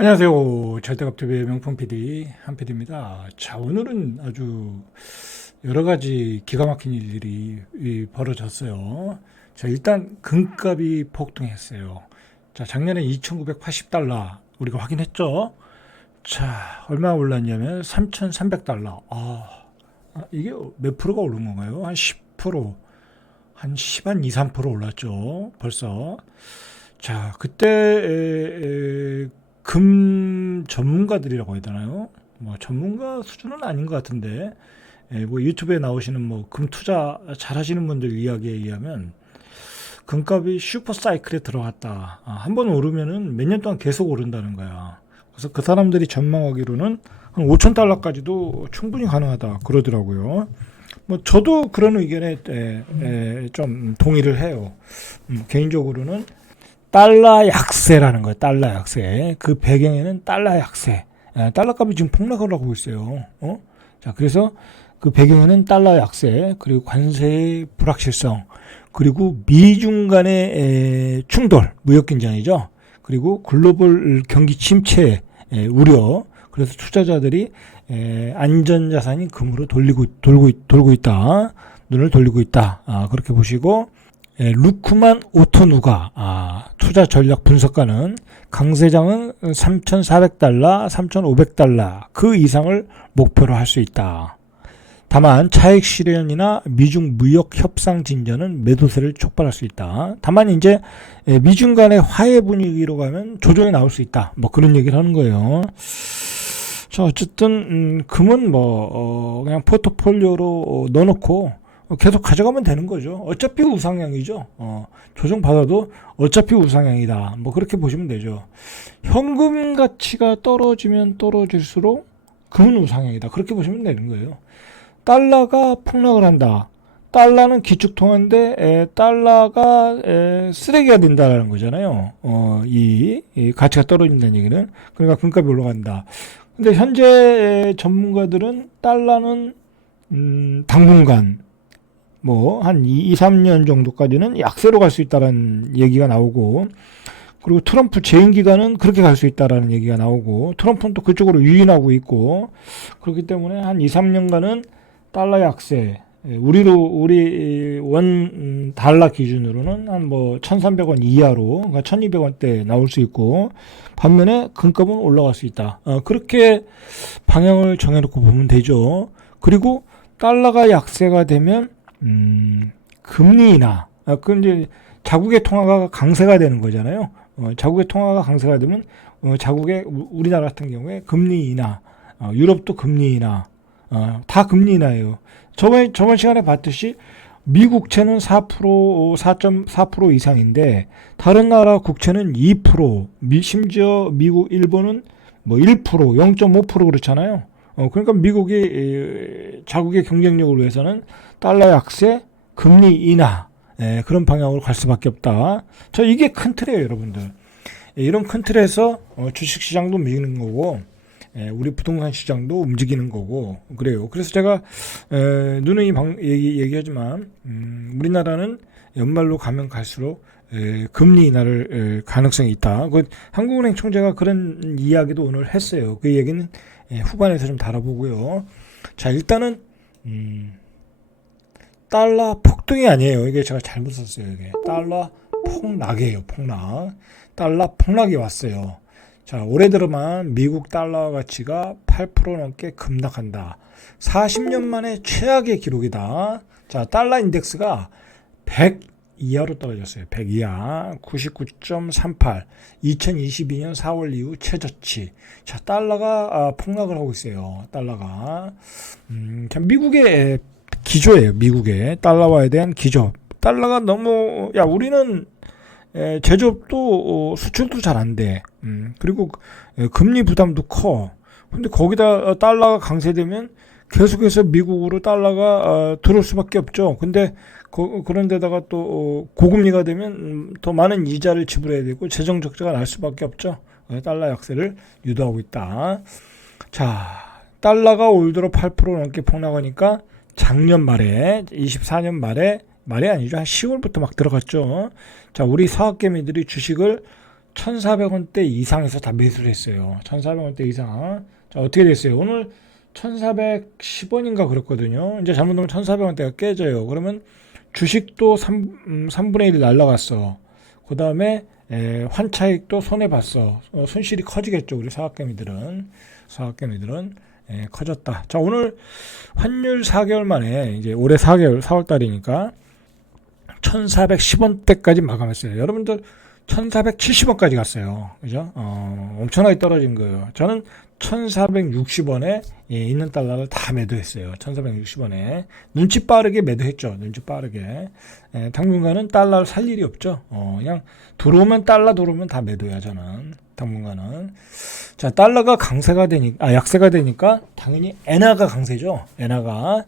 안녕하세요. 절대값TV의 명품 PD 한 PD입니다. 자, 오늘은 아주 여러 가지 기가 막힌 일들이 벌어졌어요. 자, 일단 금값이 폭등했어요. 자, 작년에 2,980달러 우리가 확인했죠. 자, 얼마 올랐냐면 3,300달러. 이게 몇 프로가 오른 건가요? 한 10%, 한 10, 한 2, 3% 올랐죠. 벌써. 자, 그때 금 전문가들이라고 해야 되나요? 뭐 전문가 수준은 아닌 것 같은데, 뭐 유튜브에 나오시는 뭐 금 투자 잘 하시는 분들 이야기에 의하면 금값이 슈퍼 사이클에 들어갔다. 한 번 오르면은 몇 년 동안 계속 오른다는 거야. 그래서 그 사람들이 전망하기로는 한 5천 달러까지도 충분히 가능하다 그러더라고요. 뭐 저도 그런 의견에 좀 동의를 해요. 개인적으로는 달러 약세라는 거예요. 달러 약세. 그 배경에는 달러 약세. 달러 값이 지금 폭락을 하고 있어요. 자, 그래서 그 배경에는 달러 약세, 그리고 관세의 불확실성, 그리고 미중 간의 충돌, 무역 긴장이죠. 그리고 글로벌 경기 침체 우려. 그래서 투자자들이 안전자산인 금으로 돌고 있다. 눈을 돌리고 있다. 그렇게 보시고, 루크만 오토누가 투자 전략 분석가는 강세장은 3,400달러, 3,500달러 그 이상을 목표로 할 수 있다. 다만 차익 실현이나 미중 무역 협상 진전은 매도세를 촉발할 수 있다. 다만 이제 미중 간의 화해 분위기로 가면 조정이 나올 수 있다. 뭐 그런 얘기를 하는 거예요. 자, 어쨌든 금은 그냥 포트폴리오로 넣어놓고 계속 가져가면 되는 거죠. 어차피 우상향이죠. 조정 받아도 어차피 우상향이다. 뭐 그렇게 보시면 되죠. 현금 가치가 떨어지면 떨어질수록 금은 우상향이다. 그렇게 보시면 되는 거예요. 달러가 폭락을 한다. 달러는 기축통화인데 달러가 쓰레기가 된다는 거잖아요. 이 가치가 떨어진다는 얘기는. 그러니까 금값이 올라간다. 근데 현재 전문가들은 달러는 당분간 한 2, 3년 정도까지는 약세로 갈 수 있다는 얘기가 나오고, 그리고 트럼프 재임 기간은 그렇게 갈 수 있다라는 얘기가 나오고, 트럼프는 또 그쪽으로 유인하고 있고, 그렇기 때문에 한 2, 3년간은 달러 약세, 우리 원 달러 기준으로는 한 1,300원 이하로, 그러니까 1,200원대 나올 수 있고, 반면에 금값은 올라갈 수 있다. 그렇게 방향을 정해놓고 보면 되죠. 그리고 달러가 약세가 되면 금리 인하, 그 이제 자국의 통화가 강세가 되는 거잖아요. 자국의 통화가 강세가 되면 자국의 우리나라 같은 경우에 금리 인하, 유럽도 금리 인하, 다 금리 인하예요. 저번 시간에 봤듯이 미국채는 4% 이상인데 다른 나라 국채는 2%, 심지어 미국, 일본은 1%, 0.5% 그렇잖아요. 그러니까 미국이 자국의 경쟁력을 위해서는 달러 약세, 금리 인하, 그런 방향으로 갈 수밖에 없다. 이게 큰 틀이에요, 여러분들. 이런 큰 틀에서 주식시장도 움직이는 거고, 우리 부동산 시장도 움직이는 거고, 그래요. 그래서 제가 누누이 얘기하지만 우리나라는 연말로 가면 갈수록 금리 인하를 가능성이 있다. 한국은행 총재가 그런 이야기도 오늘 했어요. 그 얘기는 후반에서 좀 다뤄보고요. 자, 일단은 달러 폭등이 아니에요. 이게 제가 잘못 썼어요. 이게 달러 폭락이에요. 폭락. 달러 폭락이 왔어요. 자, 올해 들어만 미국 달러 가치가 8% 넘게 급락한다. 40년 만에 최악의 기록이다. 자, 달러 인덱스가 100 이하로 떨어졌어요. 100 이하. 99.38. 2022년 4월 이후 최저치. 자, 달러가 폭락을 하고 있어요. 달러가. 참 미국의 기조예요. 미국의 달러화에 대한 기조. 달러가 너무 우리는 제조업도 수출도 잘 안 돼. 그리고 금리 부담도 커. 근데 거기다 달러가 강세되면 계속해서 미국으로 달러가 들어올 수밖에 없죠. 근데 그런 데다가 또 고금리가 되면 더 많은 이자를 지불해야 되고 재정 적자가 날 수밖에 없죠. 달러 약세를 유도하고 있다. 자, 달러가 올 들어 8% 넘게 폭락하니까 작년 말에 24년 말이 아니죠. 한 10월부터 막 들어갔죠. 자, 우리 사학개미들이 주식을 1,400원대 이상에서 다 매수를 했어요. 1,400원대 이상. 자, 어떻게 됐어요? 오늘 1,410원인가 그렇거든요. 이제 잘못하면 1,400원대가 깨져요. 그러면 주식도 3분의 1 날라갔어. 그 다음에 환차익도 손해봤어. 손실이 커지겠죠. 우리 사학개미들은 커졌다. 자, 오늘 환율 4개월 만에 이제 올해 4개월 4월달이니까 1,410원대까지 마감했어요. 여러분들 1,470원까지 갔어요. 그죠? 엄청나게 떨어진 거예요. 저는 1,460원에 있는 달러를 다 매도했어요. 1,460원에. 눈치 빠르게 매도했죠. 눈치 빠르게. 당분간은 달러를 살 일이 없죠. 그냥 들어오면 다 매도야, 저는. 당분간은. 자, 달러가 약세가 되니까 당연히 엔화가 강세죠. 엔화가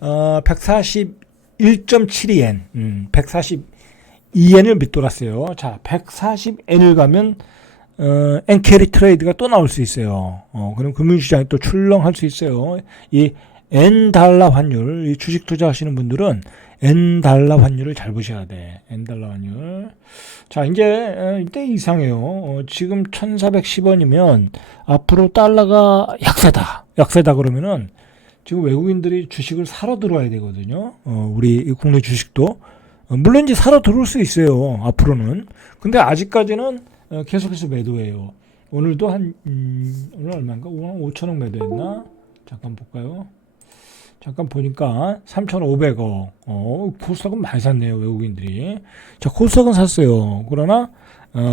141.72엔. 142엔을 밑돌았어요. 자, 140엔을 가면 엔캐리 트레이드가 또 나올 수 있어요. 그럼 금융시장이 또 출렁할 수 있어요. 이 엔달러 환율, 이 주식 투자하시는 분들은 엔달러 환율을 잘 보셔야 돼. 엔달러 환율. 자, 이때 이상해요. 지금 1,410원이면 앞으로 달러가 약세다 그러면은 지금 외국인들이 주식을 사러 들어와야 되거든요. 우리 국내 주식도. 물론 이제 사러 들어올 수 있어요. 앞으로는. 근데 아직까지는 계속해서 매도해요. 오늘도 오늘 얼마인가? 오늘 5천억 매도했나? 잠깐 볼까요? 잠깐 보니까 3,500억. 코스닥은 많이 샀네요, 외국인들이. 자, 코스닥은 샀어요. 그러나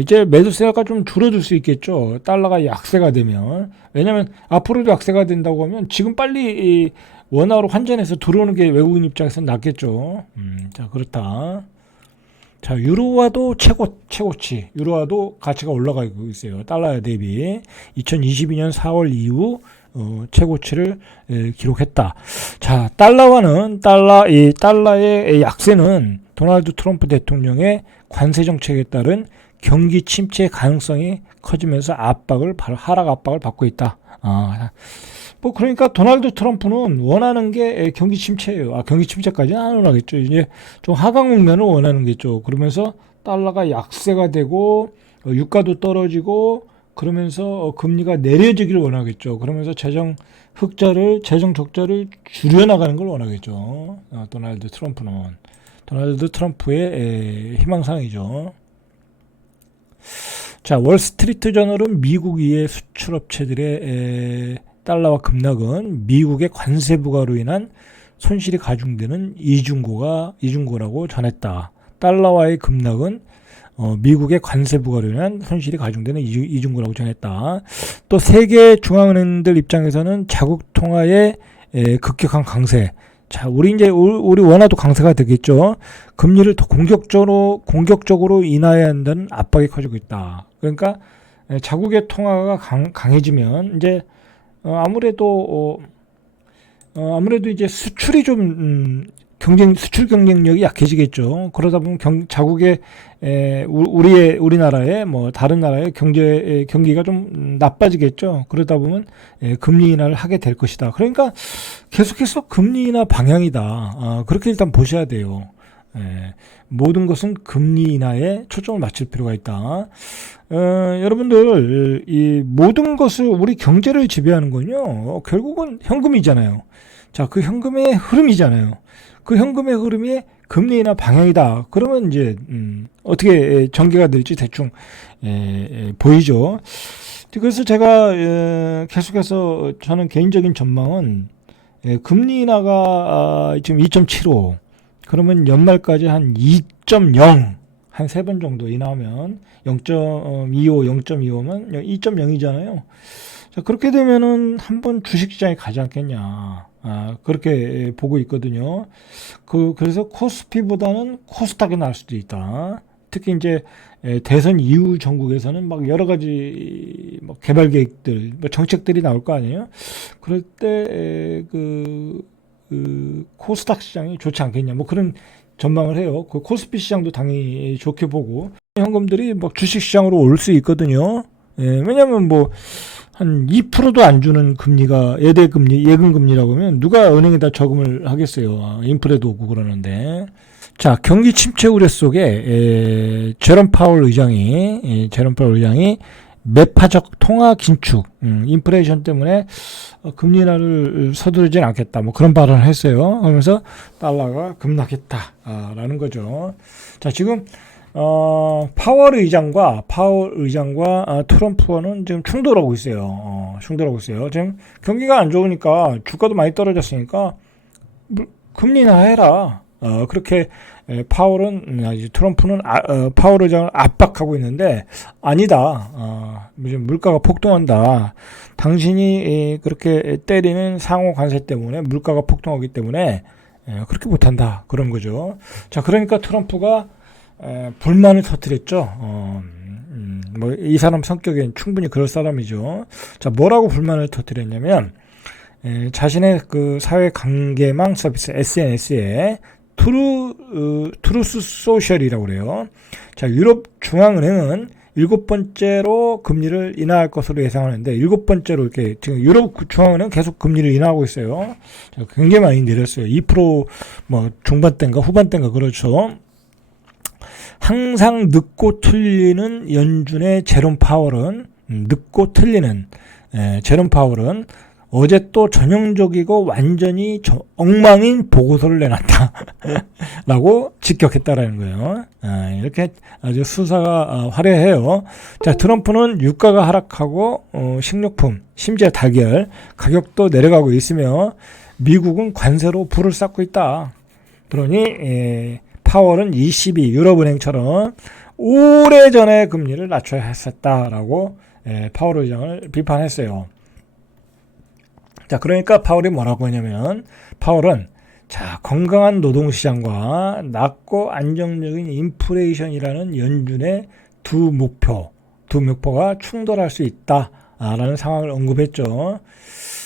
이제 매도세가 좀 줄어들 수 있겠죠. 달러가 약세가 되면. 왜냐면 앞으로도 약세가 된다고 하면 지금 빨리 원화로 환전해서 들어오는 게 외국인 입장에서는 낫겠죠. 자, 그렇다. 자, 유로화도 최고치. 유로화도 가치가 올라가고 있어요. 달러에 대비. 2022년 4월 이후 최고치를 기록했다. 자, 이 달러의 약세는 도널드 트럼프 대통령의 관세 정책에 따른 경기 침체 가능성이 커지면서 하락 압박을 받고 있다. 그러니까 도널드 트럼프는 원하는 게 경기 침체예요. 경기 침체까지는 안 원하겠죠. 이제 좀 하강 국면을 원하는 겠죠. 그러면서 달러가 약세가 되고 유가도 떨어지고 그러면서 금리가 내려지기를 원하겠죠. 그러면서 재정 적자를 줄여나가는 걸 원하겠죠. 도널드 트럼프의 희망사항이죠. 자, 월스트리트 저널은 미국 이의 수출업체들의 달러와 급락은 미국의 관세 부과로 인한 손실이 가중되는 이중고라고 전했다. 달러와의 급락은 미국의 관세 부과로 인한 손실이 가중되는 이중고라고 전했다. 또 세계 중앙은행들 입장에서는 자국 통화의 급격한 강세. 자, 우리 원화도 강세가 되겠죠. 금리를 더 공격적으로 인하해야 한다는 압박이 커지고 있다. 그러니까 자국의 통화가 강해지면 이제 아무래도 이제 수출이 좀 수출 경쟁력이 약해지겠죠. 그러다 보면 자국의 우리나라의 다른 나라의 경기가 좀 나빠지겠죠. 그러다 보면 금리 인하를 하게 될 것이다. 그러니까 계속해서 금리 인하 방향이다. 그렇게 일단 보셔야 돼요. 모든 것은 금리 인하에 초점을 맞출 필요가 있다. 여러분들, 이 모든 것을 우리 경제를 지배하는 건요, 결국은 현금이잖아요. 자, 그 현금의 흐름이잖아요. 그 현금의 흐름이 금리 인하 방향이다. 그러면 이제 어떻게 전개가 될지 대충 보이죠. 그래서 제가 계속해서 저는 개인적인 전망은 금리 인하가 지금 2.75 그러면 연말까지 한 2.0 한 3번 정도 인하하면 0.25면 2.0이잖아요. 자, 그렇게 되면은 한번 주식시장에 가지 않겠냐. 그렇게 보고 있거든요. 그래서 코스피보다는 코스닥이 나을 수도 있다. 특히 이제 대선 이후 전국에서는 막 여러 가지 개발 계획들, 정책들이 나올 거 아니에요. 그럴 때 코스닥 시장이 좋지 않겠냐. 그런 전망을 해요. 그 코스피 시장도 당연히 좋게 보고 현금들이 주식 시장으로 올 수 있거든요. 왜냐면 한 2%도 안 주는 금리가 예금 금리라고 하면 누가 은행에다 저금을 하겠어요. 인플레도 오고 그러는데. 자, 경기 침체 우려 속에 제롬 파월 의장이 매파적 통화 긴축, 인플레이션 때문에 금리 인하를 서두르진 않겠다. 뭐 그런 발언을 했어요. 그러면서 달러가 급락했다라는 거죠. 자, 지금 파월 의장과 트럼프와는 지금 충돌하고 있어요. 지금 경기가 안 좋으니까 주가도 많이 떨어졌으니까 금리 인하해라. 그렇게 트럼프는 파월 의장을 압박하고 있는데 아니다. 물가가 폭등한다. 당신이 그렇게 때리는 상호 관세 때문에 물가가 폭등하기 때문에 그렇게 못한다. 그런 거죠. 자, 그러니까 트럼프가 불만을 터뜨렸죠. 뭐 이 사람 성격엔 충분히 그럴 사람이죠. 자, 뭐라고 불만을 터뜨렸냐면 자신의 그 사회 관계망 서비스 SNS에 트루스 소셜이라고 그래요. 자, 유럽 중앙은행은 7번째로 금리를 인하할 것으로 예상하는데 7번째로 이렇게 지금 유럽 중앙은행 계속 금리를 인하하고 있어요. 자, 굉장히 많이 내렸어요. 2%뭐 중반대인가 후반대인가 그렇죠. 항상 늦고 틀리는 연준의 제롬 파월은 어제 또 전형적이고 완전히 엉망인 보고서를 내놨다. 라고 직격했다라는 거예요. 이렇게 아주 수사가 화려해요. 자, 트럼프는 유가가 하락하고 식료품, 심지어 달걀 가격도 내려가고 있으며 미국은 관세로 불을 쌓고 있다. 그러니 파월은 ECB 유럽은행처럼 오래전에 금리를 낮춰야 했었다라고 파월 의장을 비판했어요. 자, 그러니까 파월이 뭐라고 하냐면 파월은 자, 건강한 노동시장과 낮고 안정적인 인플레이션이라는 연준의 두 목표가 충돌할 수 있다라는 상황을 언급했죠.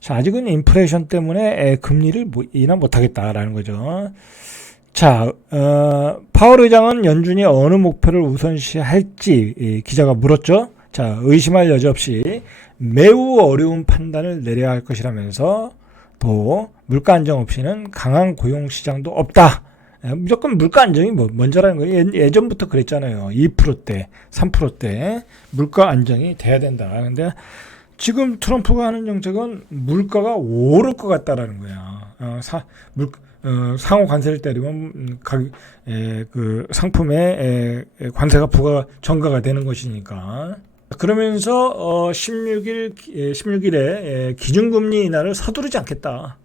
자, 아직은 인플레이션 때문에 금리를 인하 못하겠다라는 거죠. 자, 파월 의장은 연준이 어느 목표를 우선시할지 기자가 물었죠. 자, 의심할 여지 없이 매우 어려운 판단을 내려야 할 것이라면서 또 물가 안정 없이는 강한 고용 시장도 없다. 무조건 물가 안정이 먼저라는 거예요. 예전부터 그랬잖아요. 2%대, 3%대 물가 안정이 돼야 된다. 근데 지금 트럼프가 하는 정책은 물가가 오를 것 같다라는 거야. 상호 관세를 때리면 그 상품에 관세가 전가가 되는 것이니까. 그러면서 16일에 기준금리 인하를 서두르지 않겠다.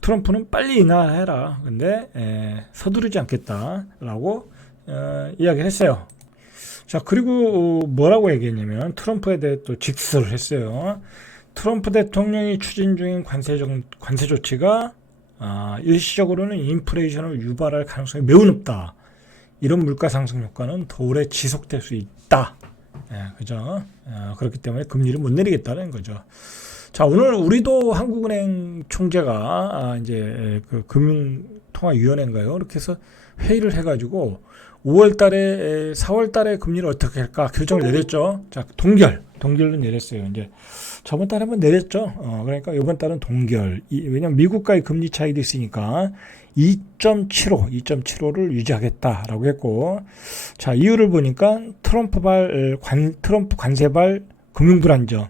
트럼프는 빨리 인하해라. 근데 서두르지 않겠다라고 이야기를 했어요. 자, 그리고 뭐라고 얘기했냐면 트럼프에 대해 또 직설을 했어요. 트럼프 대통령이 추진 중인 관세 조치가 일시적으로는 인플레이션을 유발할 가능성이 매우 높다. 이런 물가 상승 효과는 더 오래 지속될 수 있다. 그죠? 그렇기 때문에 금리를 못 내리겠다는 거죠. 자, 오늘 우리도 한국은행 총재가 이제 그 금융통화위원회인가요? 이렇게 해서 회의를 해가지고 5월달에 4월달에 금리를 어떻게 할까 결정을 내렸죠. 자, 동결로 내렸어요. 이제 저번 달에 한번 내렸죠. 그러니까 이번 달은 동결. 왜냐면 미국과의 금리 차이도 있으니까 2.75를 유지하겠다라고 했고, 자, 이유를 보니까 트럼프 관세발 금융 불안정,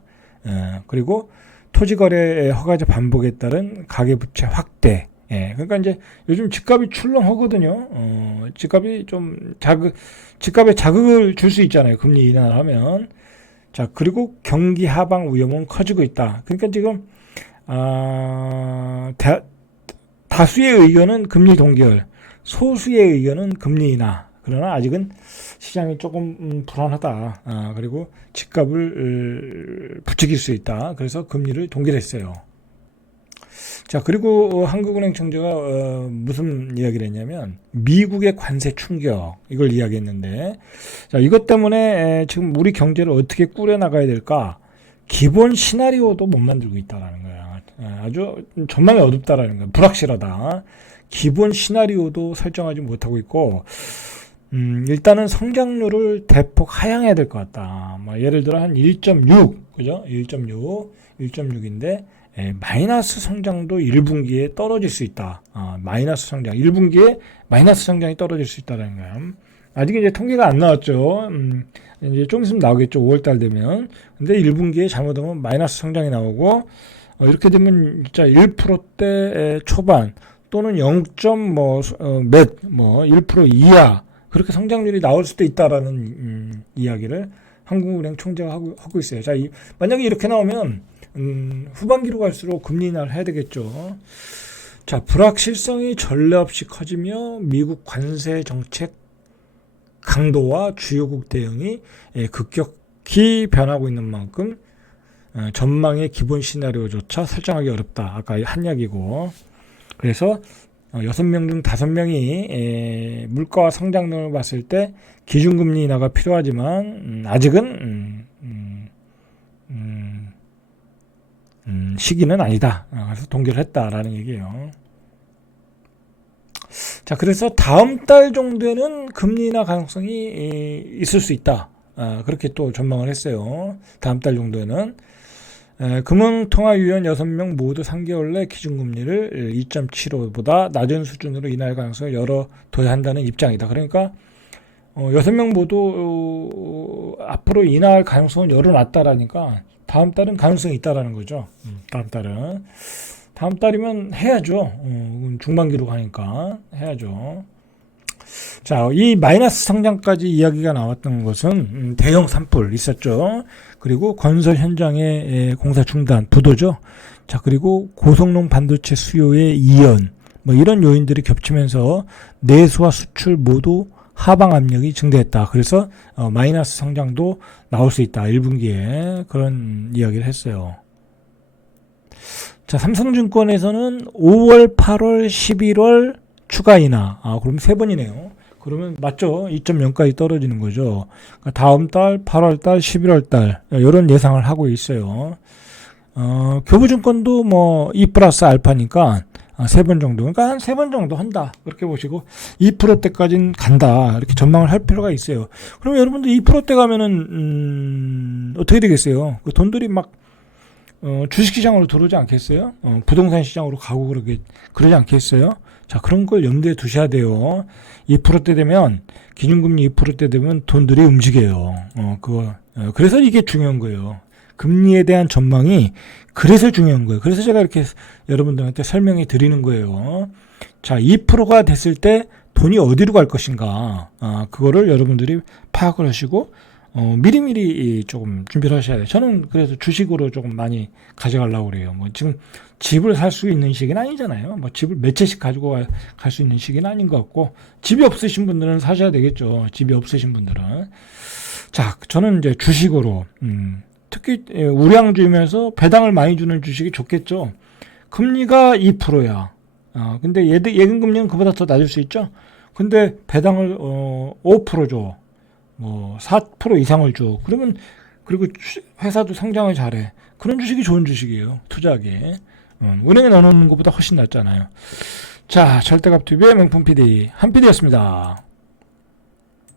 그리고 토지거래 허가제 반복에 따른 가계부채 확대. 그러니까 이제 요즘 집값이 출렁하거든요. 집값에 자극을 줄 수 있잖아요. 금리 인하를 하면. 자, 그리고 경기 하방 위험은 커지고 있다. 그러니까 지금 다수의 의견은 금리 동결, 소수의 의견은 금리 인하. 그러나 아직은 시장이 조금 불안하다. 그리고 집값을 부추길 수 있다. 그래서 금리를 동결했어요. 자, 그리고 한국은행 총재가 무슨 이야기를 했냐면 미국의 관세 충격 이걸 이야기했는데, 자, 이것 때문에 지금 우리 경제를 어떻게 꾸려나가야 될까 기본 시나리오도 못 만들고 있다라는 거야. 아주 전망이 어둡다라는 거야. 불확실하다. 기본 시나리오도 설정하지 못하고 있고, 일단은 성장률을 대폭 하향해야 될 것 같다. 예를 들어 한 1.6, 그죠? 1.6인데 마이너스 성장도 1분기에 떨어질 수 있다. 마이너스 성장, 1분기에 마이너스 성장이 떨어질 수 있다는 거예요. 아직 이제 통계가 안 나왔죠. 이제 좀 있으면 나오겠죠. 5월달 되면. 근데 1분기에 잘못하면 마이너스 성장이 나오고, 이렇게 되면 진짜 1%대 초반 또는 0. 몇, 1% 이하 그렇게 성장률이 나올 수도 있다라는 이야기를 한국은행 총재가 하고 있어요. 자, 만약에 이렇게 나오면 후반기로 갈수록 금리 인하를 해야 되겠죠. 자, 불확실성이 전례 없이 커지며 미국 관세 정책 강도와 주요국 대응이 급격히 변하고 있는 만큼 전망의 기본 시나리오조차 설정하기 어렵다. 아까 한 이야기고. 그래서 6명 중 5명이 물가와 성장률을 봤을 때 기준금리 인하가 필요하지만 아직은 시기는 아니다. 그래서 동결을 했다라는 얘기예요. 자, 그래서 다음 달 정도에는 금리 인하 가능성이 있을 수 있다. 그렇게 또 전망을 했어요. 다음 달 정도에는. 금융통화위원 6명 모두 3개월 내 기준금리를 2.75보다 낮은 수준으로 인하할 가능성을 열어둬야 한다는 입장이다. 그러니까 6명 모두 앞으로 인하할 가능성은 열어놨다라니까 다음 달은 가능성이 있다라는 거죠. 다음 달이면 해야죠. 중반기로 가니까 해야죠. 자, 이 마이너스 성장까지 이야기가 나왔던 것은 대형 산불 있었죠. 그리고 건설 현장의 공사 중단, 부도죠. 자, 그리고 고성능 반도체 수요의 이연, 이런 요인들이 겹치면서 내수와 수출 모두 하방 압력이 증대했다. 그래서 마이너스 성장도 나올 수 있다. 1분기에 그런 이야기를 했어요. 자, 삼성증권에서는 5월, 8월, 11월 추가 인하. 그럼 3번이네요. 그러면 맞죠? 2.0까지 떨어지는 거죠. 그러니까 다음 달, 8월 달, 11월 달 이런 예상을 하고 있어요. 교부증권도 2 플러스 알파니까 3번 정도. 그러니까 한 3번 정도 한다. 그렇게 보시고 2%대까지는 간다. 이렇게 전망을 할 필요가 있어요. 그러면 여러분들 2%대 가면은 어떻게 되겠어요? 그 돈들이 막 주식시장으로 들어오지 않겠어요? 부동산 시장으로 가고 그러지 않겠어요? 자, 그런 걸 염두에 두셔야 돼요. 2%대 되면, 기준금리 2%대 되면 돈들이 움직여요. 그래서 이게 중요한 거예요. 금리에 대한 전망이 그래서 중요한 거예요. 그래서 제가 이렇게 여러분들한테 설명해 드리는 거예요. 자, 2%가 됐을 때 돈이 어디로 갈 것인가. 그거를 여러분들이 파악을 하시고, 미리미리 조금 준비를 하셔야 돼요. 저는 그래서 주식으로 조금 많이 가져가려고 그래요. 지금 집을 살 수 있는 시기는 아니잖아요. 집을 몇 채씩 가지고 갈 수 있는 시기는 아닌 것 같고, 집이 없으신 분들은 사셔야 되겠죠. 집이 없으신 분들은. 자, 저는 이제 주식으로, 특히 우량주면서 배당을 많이 주는 주식이 좋겠죠. 금리가 2%야. 근데 예금 금리는 그보다 더 낮을 수 있죠. 근데 배당을 5% 줘. 4% 이상을 줘. 그리고 회사도 성장을 잘해. 그런 주식이 좋은 주식이에요. 투자하기에. 은행에 넣어놓는 것보다 훨씬 낫잖아요. 자, 절대값TV의 명품 PD, 한 PD였습니다.